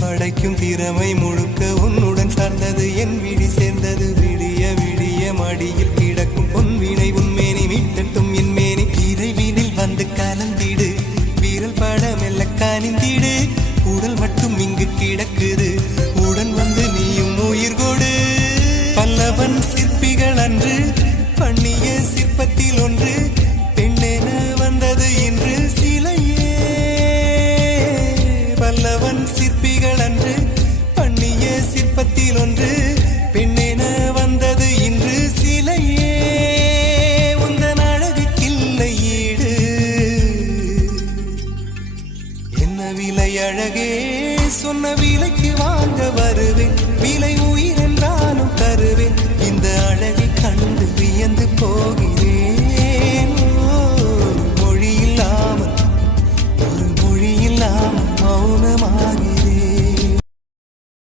படைக்கும் திறமை முழுக்க உன்னுடன் சார்ந்தது என் விழி சேர்ந்தது விடிய விடிய மடியில் கிடக்கும் பொன்வினை உன்மேனி மீட்டட்டும் என் மேனி இறைவினில் வந்து கலந்திடு வீரல் பட மெல்ல காணிந்திடு உடல் மட்டும் இங்கு கிடக்குது உடன் வந்து நீயும் உயிர் கொடு பல்லவன் சிற்பிகள் அன்று பண்ணிய சிற்பத்தில் ஒன்று பெண்ணென வந்தது இன்று சிலையே பல்லவன் சிற்பிகள் அன்று பண்ணிய சிற்பத்தில் ஒன்று பெண்ணென வந்தது இன்று சிலையே உந்தன் அழகுக்கில்லை ஈடு என்ன விலை அழகே சொன்ன விலைக்கு வாங்க வருவேன் விலை உயிர் என்றாலும் தருவேன் இந்த அழகை கண்டு வியந்து போகிறேன்